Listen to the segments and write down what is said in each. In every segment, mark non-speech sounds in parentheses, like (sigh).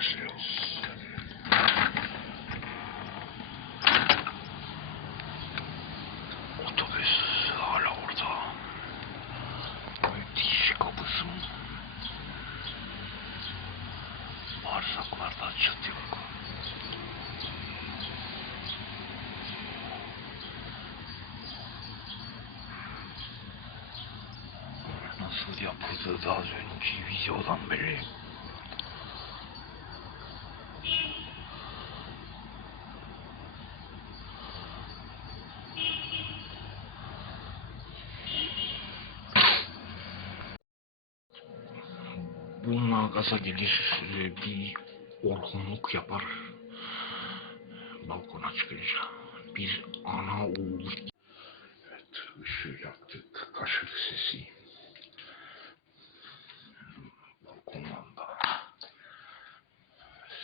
başlıyoruz. Otobüs hala orada. Müthiş kapısı. Bağırsaklarda. Nasıl yapıldığı da az önceki videodan beri Bununla gaza gelir e, bir orhunluk yapar? Balkona çıkınca bir ana oğul evet ışığı yaktık kaşık sesi. Balkondan da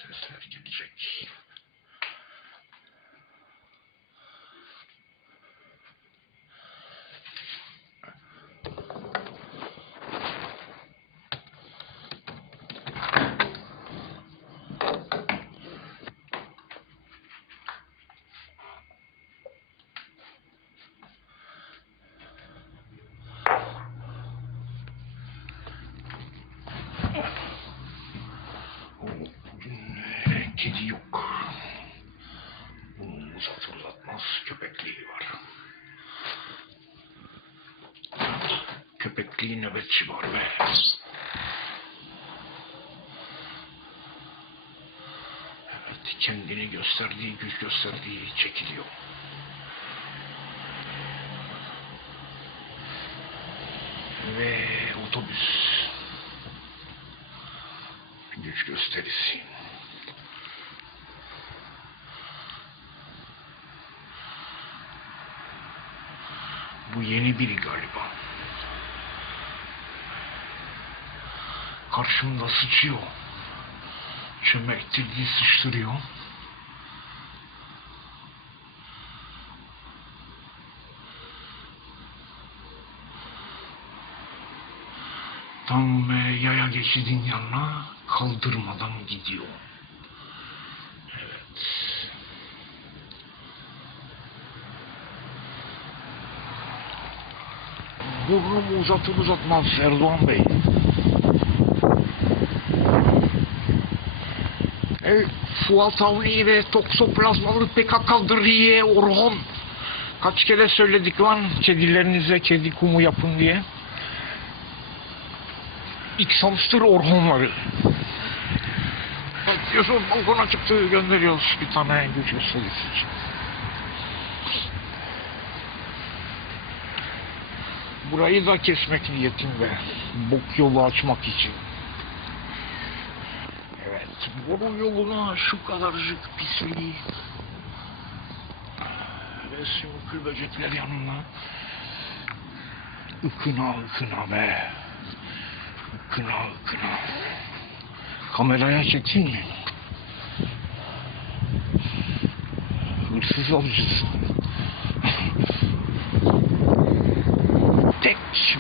sesler gelecek O, Bugün e, kedi yok. Bunu uzatmaz köpekliği var. Köpekliği nöbetçi var be. Evet, kendini gösterdiği, güç gösterdiği çekiliyor. Ve otobüs güç gösterisi. Bu yeni biri galiba. Karşımda sıçıyor. Çömektirdiği sıçtırıyor. Tam yaya geçidin yanına kaldırmadan gidiyor. Evet. Burnumu uzatır uzatmaz Erdoğan Bey. E, Fuat Avni ve toksoplazmalı PKK'dır diye Orhon. Kaç kere söyledik lan kedilerinize kedi kumu yapın diye. İlk hamster orhonları. Evet, Yusuf balkona çıktı gönderiyoruz bir tane güç gösterisi için. Burayı da kesmek niyetinde. Bok yolu açmak için. Evet, boru yoluna şu kadarcık pisliği. Ve sümükül böcekler yanına. Ikına ıkına be. Kına kına. Kameraya çekeyim mi? Hırsız avcısı. Tek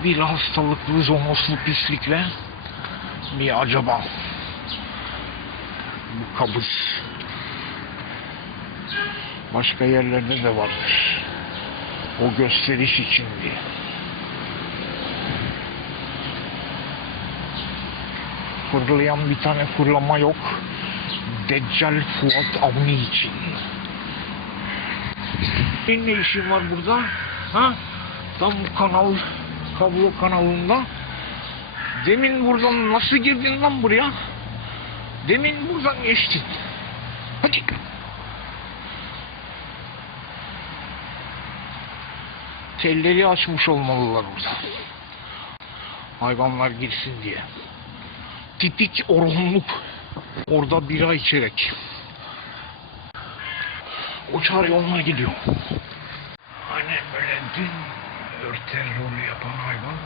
bir hastalıklı zonoslu pislikle mi acaba? Bu kabız. Başka yerlerde de vardır. O gösteriş için diye. fırlayan bir tane fırlama yok. Deccal Fuat Avni için. Senin ne işin var burada? Ha? Tam bu kanal, kablo kanalında. Demin buradan nasıl girdin lan buraya? Demin buradan geçtin. Hadi. Telleri açmış olmalılar burada. Hayvanlar girsin diye tipik orhunluk. Orada bira içerek. Uçar yoluna gidiyor. Hani böyle dün örter rolü yapan hayvan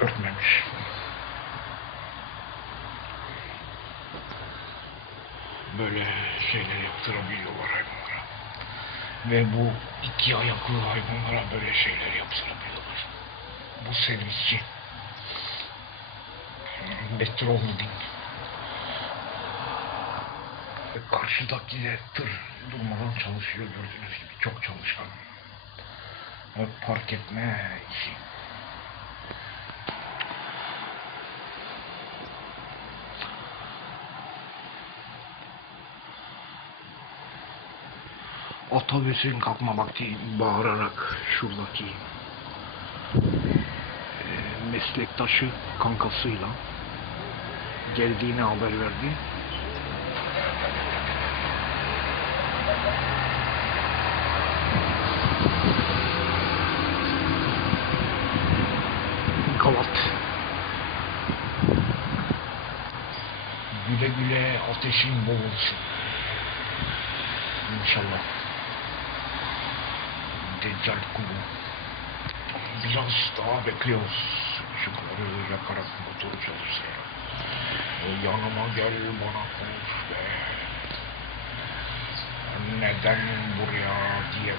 örtmemiş. Böyle şeyler yaptırabiliyorlar hayvanlara. Ve bu iki ayaklı hayvanlara böyle şeyler yaptırabiliyorlar. Bu servisçi. Metro Holding. Karşıdaki de tır durmadan çalışıyor gördüğünüz gibi çok çalışkan. Ve park etme işi. Otobüsün kalkma vakti bağırarak şuradaki e, meslektaşı kankasıyla geldiğini haber verdi. Güle güle ateşin bol olsun. İnşallah. Deccal kulu. Biraz daha bekliyoruz. Işıkları yakarak motor çalışıyor. O yanıma gel bana konuş be. Neden buraya diye.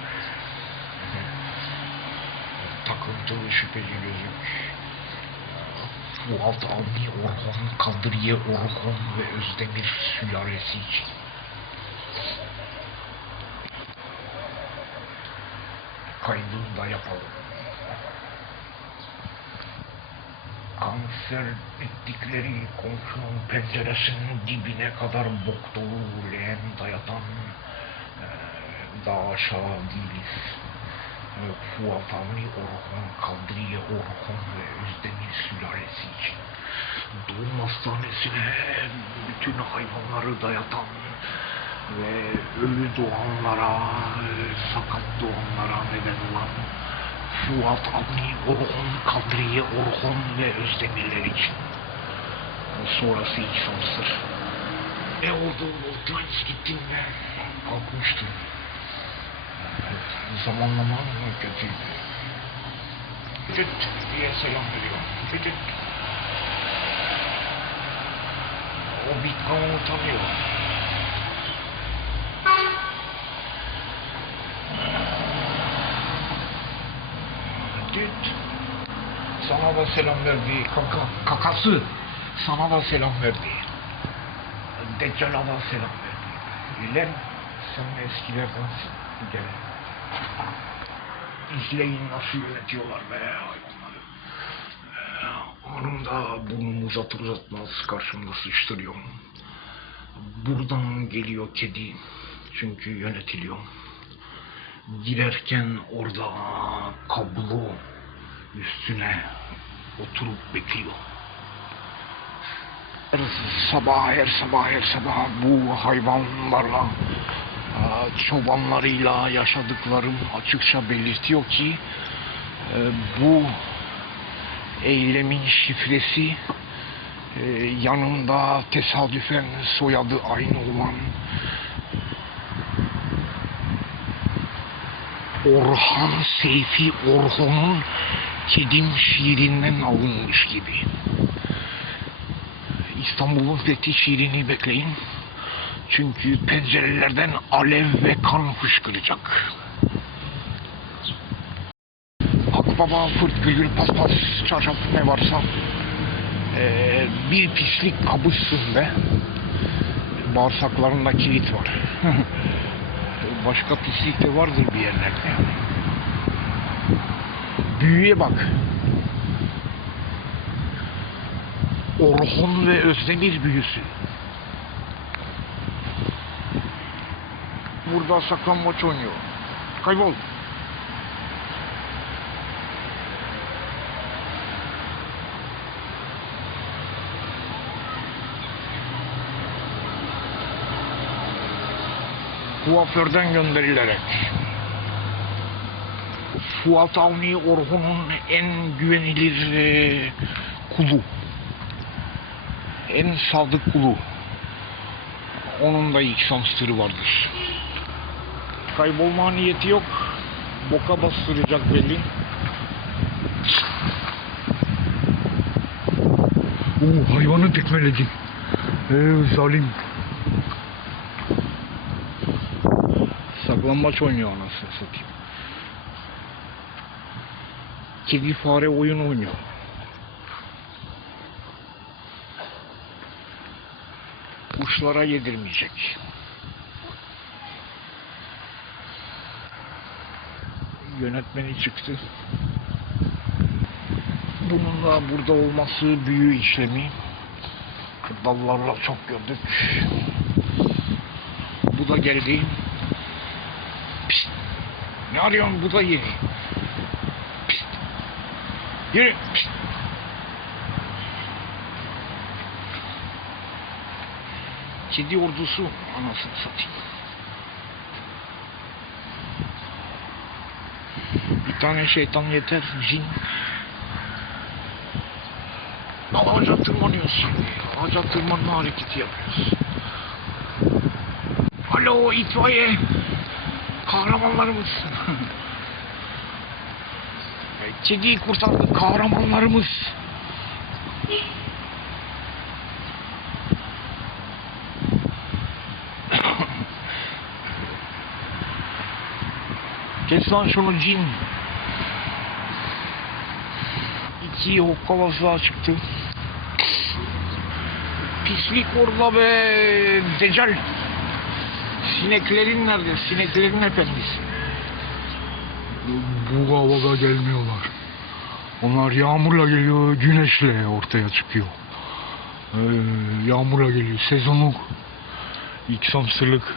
Takıntılı şüpheci gözük. Fuat Avni Orhon, Kadriye Orhon ve Özdemir sülalesi için. Kaydını da yapalım. Kanser ettikleri komşunun penceresinin dibine kadar bok dolu leğen dayatan eee, daha aşağı değiliz. Eee, Fuat Avni Orhon, Kadriye Orhon ve Özdemir sülalesi için. Doğum hastanesine bütün hayvanları dayatan ve ölü doğanlara, sakat doğanlara neden olan Fuat Avni Orhon, Kadriye Orhon ve Özdemirler için. Sonrası insansır. Ne oldu? Voltrans gittin ve kalkmıştın. Zamanlama mı? Vücut diye selam veriyor. Vücut. O bir kanunu tanıyor. Vücut. Sana da selam verdi. Kaka, kakası sana da selam verdi. Deccal'a da selam verdi. İler sen de eskilerdensin. Gel. İzleyin nasıl yönetiyorlar be hayvanları. Ee, Anında burnumu uzatır uzatmaz karşımda sıçtırıyorum. Buradan geliyor kedi. Çünkü yönetiliyor. Girerken orada kablo üstüne oturup bekliyor. Her sabah her sabah her sabah bu hayvanlarla çobanlarıyla yaşadıklarım açıkça belirtiyor ki e, bu eylemin şifresi e, yanında tesadüfen soyadı aynı olan Orhan Seyfi Orhon'un Kedim şiirinden alınmış gibi. İstanbul'un fethi şiirini bekleyin. Çünkü pencerelerden alev ve kan fışkıracak. Akbaba, fırt, gülgül, paspas, çarşaf ne varsa eee, bir pislik kabızsın be. Bağırsaklarında kilit var. (laughs) Başka pislik de vardır bir yerlerde. Büyüye bak. Orhun ve Özdemir büyüsü. Burada saklanmaç oynuyor. Kaybol. Kuaförden gönderilerek Fuat Avni Orhun'un en güvenilir e, kulu. En sadık kulu. Onun da ilk samstırı vardır. Kaybolma niyeti yok. Boka bastıracak belli. Oo, hayvanı tekmeledi. Ee, zalim. Saklambaç oynuyor anasını satayım. Kedi fare oyun oynuyor. Kuşlara yedirmeyecek. Yönetmeni çıktı. Bunun da burada olması büyü işlemi. Dallarla çok gördük. Bu da geldi. Pişt. Ne arıyorsun bu da yeni. Pişt. Yürü. Pişt. Kedi ordusu anasını satayım. Tane şeytan yeter, cin. Ağaca tırmanıyoruz şimdi. Ağaca tırmanma hareketi yapıyoruz. Alo itfaiye. Kahramanlarımız. (laughs) Kediyi kurtardık kahramanlarımız. (coughs) Kes lan şunu cin. İki hokkabaz çıktı. Pislik orada be Deccal. Sineklerin nerede? Sineklerin efendisi. Bu havada gelmiyorlar. Onlar yağmurla geliyor, güneşle ortaya çıkıyor. Ee, yağmurla geliyor. Sezonluk. İlk samsırlık.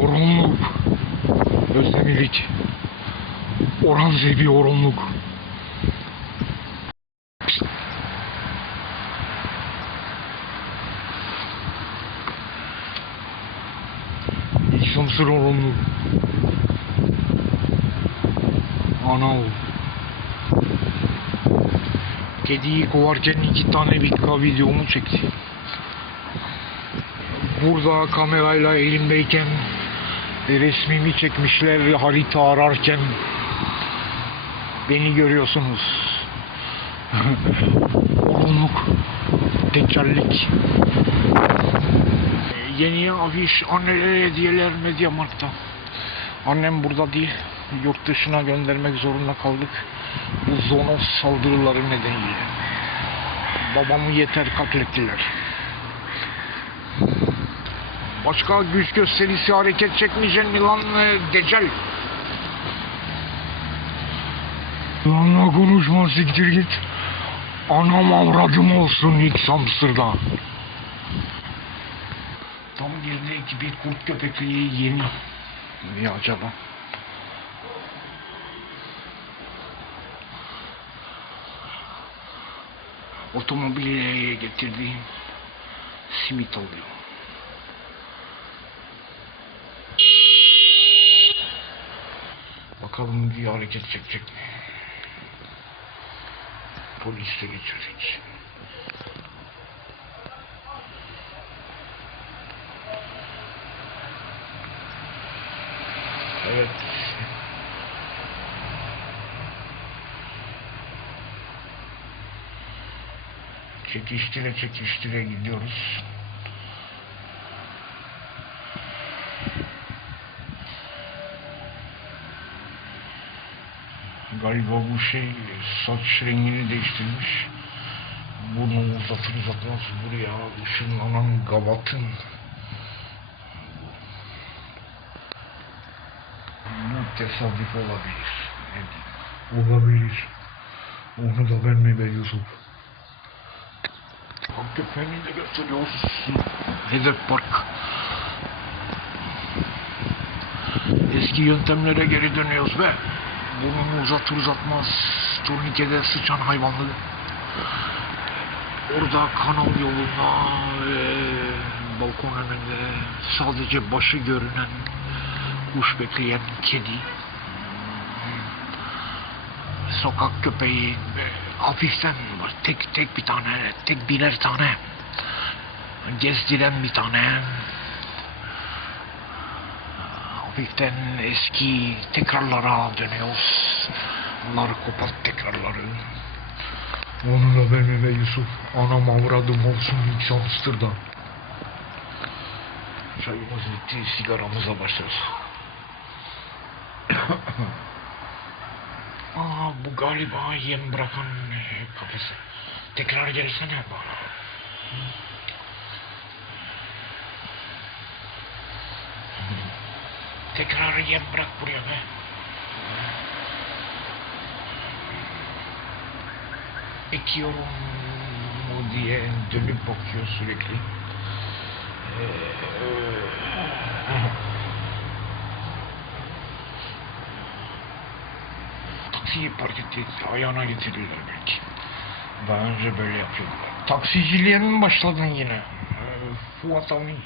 Orunluk. Özdemilik. Orhan Zebi Orunluk. Samsır Orunluk. Ana ol. Kediyi kovarken iki tane Vika videomu çekti. Burada kamerayla elimdeyken resmimi çekmişler harita ararken beni görüyorsunuz. (laughs) Orunluk, teccallik. Yeni afiş, annelere hediyeler Mediamarkt'ta. Annem burada değil, yurt dışına göndermek zorunda kaldık. Bu zoonoz saldırıları nedeniyle. Babamı yeter katlettiler. Başka güç gösterisi hareket çekmeyecek mi lan e, Deccal? Lanla konuşma siktir git. Anam avradım olsun ilk Samsır'da. Tam bir kurt köpekliği yeni. Niye acaba? Otomobile getirdiğim simit alıyor. Bakalım bir hareket çekecek mi? Polis de geçirecek. Evet. Çekiştire çekiştire gidiyoruz. Galiba bu şey saç rengini değiştirmiş. Bunu uzatır uzatmaz buraya ışınlanan gavatın tesadüf olabilir. Olabilir. Onu da ben mi be Yusuf? Bak köpeğini de gösteriyoruz. Hedef Park. Eski yöntemlere geri dönüyoruz be. Burnunu uzatır uzatmaz turnikede sıçan hayvanlı. Orada kanal yoluna eee, balkon önünde sadece başı görünen kuş bekleyen kedi. Sokak köpeği e, hafiften var. Tek tek bir tane, tek birer tane. Gezdiren bir tane. Hafiften eski tekrarlara dönüyoruz. Onları kopat tekrarları. Onu da ben ve Yusuf anam avradım olsun ilk Samstır'da. Çayımız bitti, sigaramıza başlarız. (coughs) Aa bu galiba yem bırakan e, kafesi. Tekrar gelsene bana. Tekrar yem bırak buraya be. Ekiyorum mu diye dönüp bakıyor sürekli. Ee, Taksiyi park etti, ayağına getirirler belki. Daha önce böyle yapıyordular. Taksiciliğe mi başladın yine? Ee, Fuat Avni.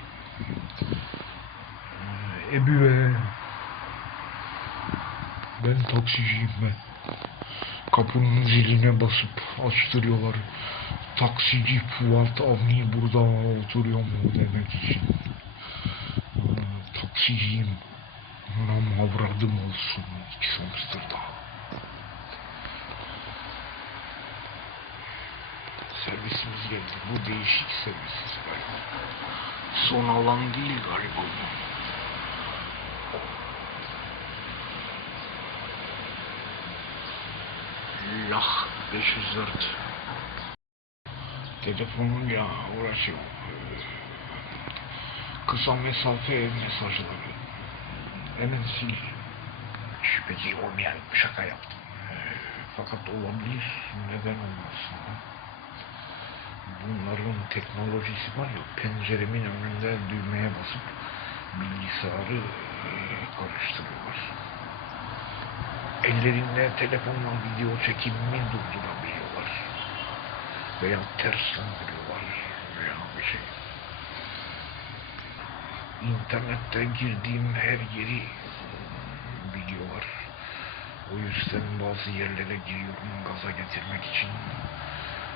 Ee, Ebu be. Ben taksiciyim ben. Kapının ziline basıp açtırıyorlar. Taksici Fuat Avni burada oturuyor mu demek için. Aa, taksiciyim. Anam avradım olsun. İki Amsterdam. Servisimiz geldi. Bu değişik servis galiba. Son alan değil galiba bu. Lah 504. Telefonuyla uğraşıyor. Kısa mesafe mesajları. Hemen sil. Şüpheci olmayan şaka yaptım. Ee, Fakat olabilir. Neden olmasın? Bunların teknolojisi var ya penceremin önünde düğmeye basıp bilgisayarı e, karıştırıyorlar. Ellerinde telefonla video çekimini durdurabiliyorlar. Veya ters döndürüyorlar veya bir şey. İnternette girdiğim her yeri biliyorlar. O yüzden bazı yerlere giriyorum gaza getirmek için.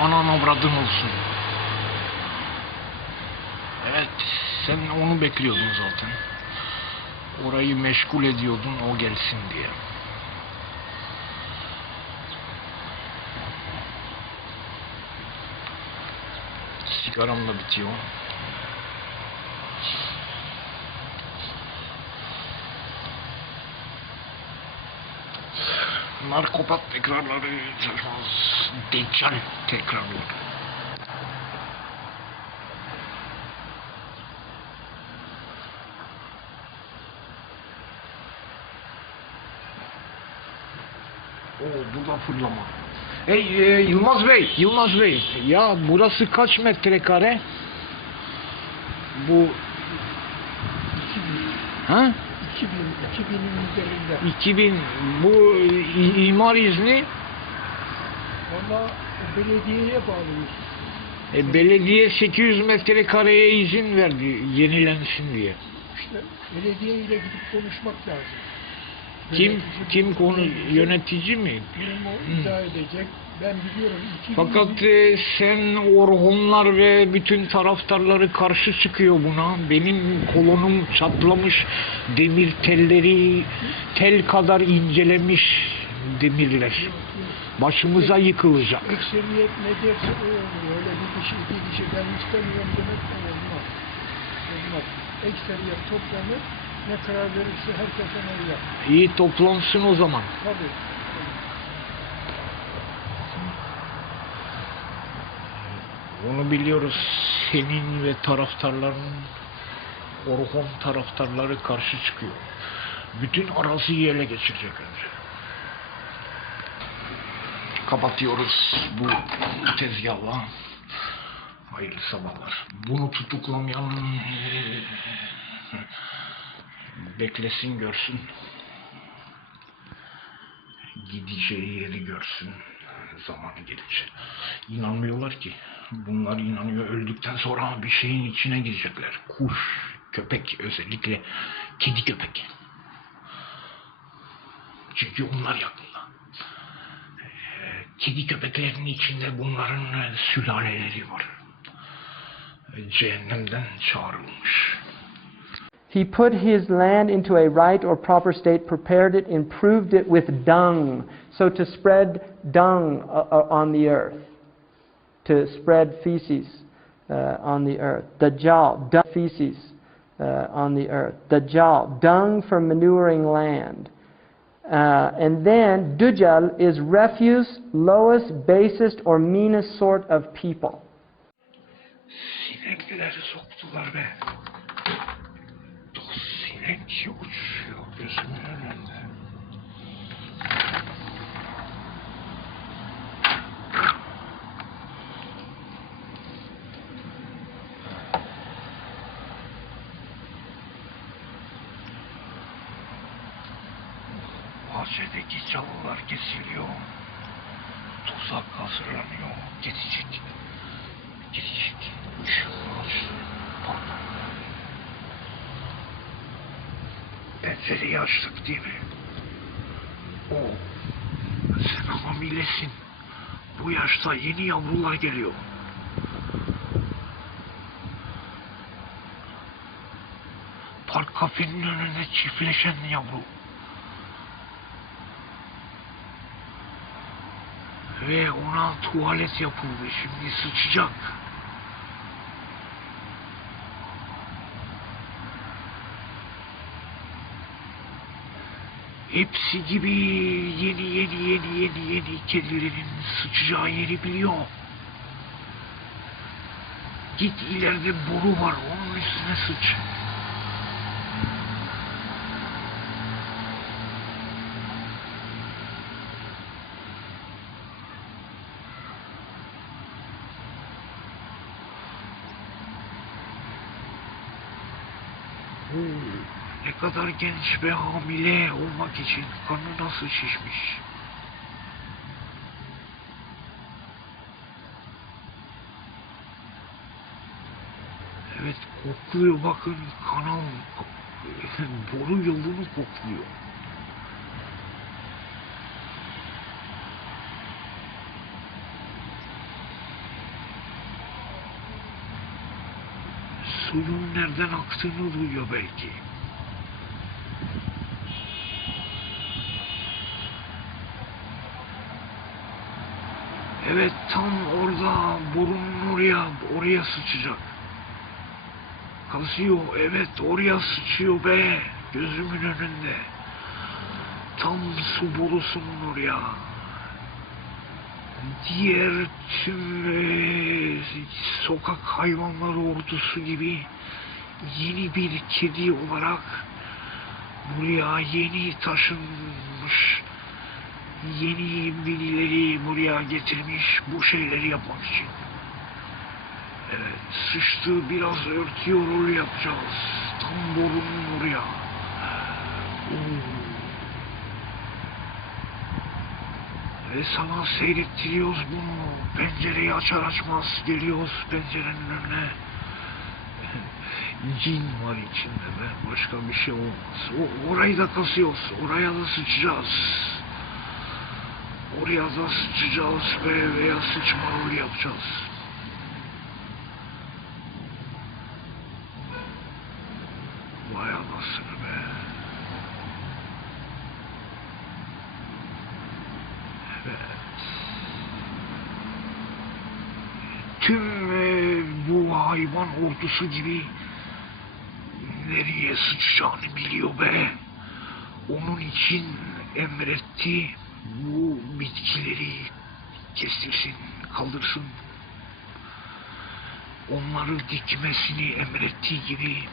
Anan avradın olsun. Evet, sen onu bekliyordun zaten. Orayı meşgul ediyordun o gelsin diye. Sigaram da bitiyor. Narkopat tekrarları, Deccal tekrarları. Oo, burada fırlama. Hey e, Yılmaz Bey, Yılmaz Bey. Ya burası kaç metrekare? Bu... Ha? 2000, 2000'in üzerinde. 2000 bu imar izni Valla belediyeye bağlıyız. e, belediye 800 metrekareye izin verdi yenilensin diye. İşte belediye ile gidip konuşmak lazım. Kim Yönetici kim bu konu yönetici mi? Durumu izah edecek. Ben biliyorum. 2000 Fakat e, sen Orhunlar ve bütün taraftarları karşı çıkıyor buna. Benim kolonum çatlamış, demir telleri tel kadar incelemiş demirler. Başımıza yıkılacak. ekseriyet ne derse o oluyor. Öyle bir kişi, iki kişi ben istemiyorum demek de olmaz. Olmaz. Ekseriyet toplanır. Ne karar verirse herkes ona uyar. İyi toplansın o zaman. Tabii. Onu biliyoruz. Senin ve taraftarların Orhun taraftarları karşı çıkıyor. Bütün araziyi ele geçirecek önce. Kapatıyoruz bu tezgahla. Hayırlı sabahlar. Bunu tutuklamayan beklesin görsün. Gideceği yeri görsün zamanı gelince. İnanmıyorlar ki. Bunlar inanıyor öldükten sonra bir şeyin içine girecekler. Kuş, köpek özellikle kedi köpek. Çünkü onlar yakında. Kedi köpeklerin içinde bunların e, sülaleleri var. E, Cehennemden çağrılmış. He put his land into a right or proper state, prepared it, improved it with dung. So to spread dung uh, uh, on the earth, to spread feces uh, on the earth. Dajjal, dung feces uh, on the earth. Dajjal, dung for manuring land. Uh, and then Dujjal is refuse, lowest, basest, or meanest sort of people. Sinekleri soktular be. Sinek Çalılar kesiliyor. Tuzak hazırlanıyor. Gidecek. Işığını aç. Bak. Pencereyi açtık değil mi? O. Sen hamilesin. Bu yaşta yeni yavrular geliyor. Park kafenin önünde çiftleşen yavru. Ve ona tuvalet yapıldı. Şimdi sıçacak. Hepsi gibi yeni yeni yeni yeni yeni kedilerin sıçacağı yeri biliyor. Git ileride boru var onun üstüne sıç. Oo, ne kadar genç ve hamile olmak için kanı nasıl şişmiş. Evet kokluyor bakın kanal (laughs) boru yolunu kokluyor. Suyun nereden aktığını duyuyor belki. Evet tam orada burunun oraya oraya sıçacak. Kazıyor evet oraya sıçıyor be gözümün önünde. Tam su borusunun oraya. Diğer tüm eee, sokak hayvanları ordusu gibi yeni bir kedi olarak buraya yeni taşınmış yeni birileri buraya getirmiş bu şeyleri yapmak için. Evet, sıçtığı biraz örtüyor rol yapacağız. Tam borunun oraya. Oo. Ve sana seyrettiriyoruz bunu. Pencereyi açar açmaz geliyoruz pencerenin önüne. (laughs) Cin var içinde be. Başka bir şey olmaz. O, orayı da kasıyoruz. Oraya da sıçacağız. Oraya da sıçacağız be veya sıçma rolü yapacağız. Vay anasını be. Evet. Tüm e, bu hayvan ordusu gibi nereye sıçacağını biliyor be. Onun için emretti bu bitkileri kestirsin, kaldırsın. Onları dikmesini emrettiği gibi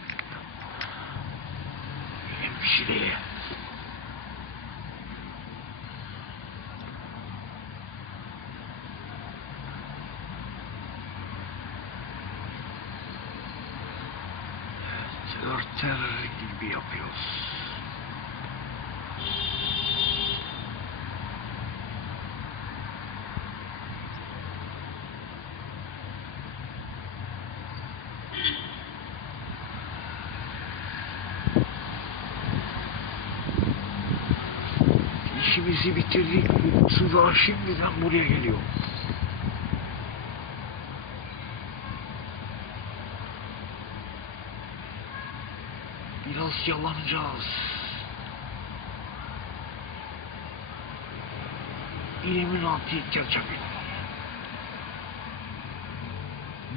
hemşireye örter gibi yapıyoruz. İşimizi bitirdik. Su daha şimdiden buraya geliyor. Bir yalanacağız. İlluminati gerçekten.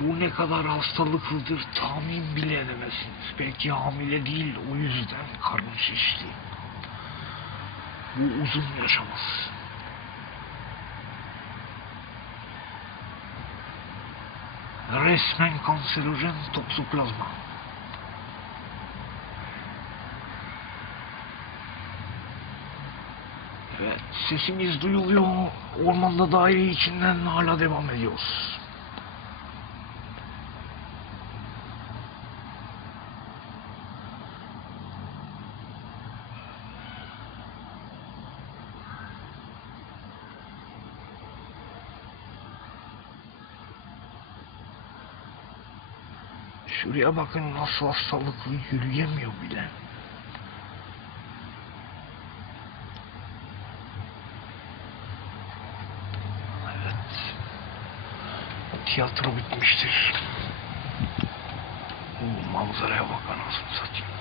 Bu ne kadar hastalıklıdır tahmin bile edemezsiniz. Belki hamile değil o yüzden karnı şişti. Bu uzun yaşamaz. Resmen kanserojen toksoplazma. Evet, sesimiz duyuluyor. Ormanda daire içinden hala devam ediyoruz. Şuraya bakın nasıl hastalıklı yürüyemiyor bile. Evet. Tiyatro bitmiştir. Bu manzaraya bak anasını satayım.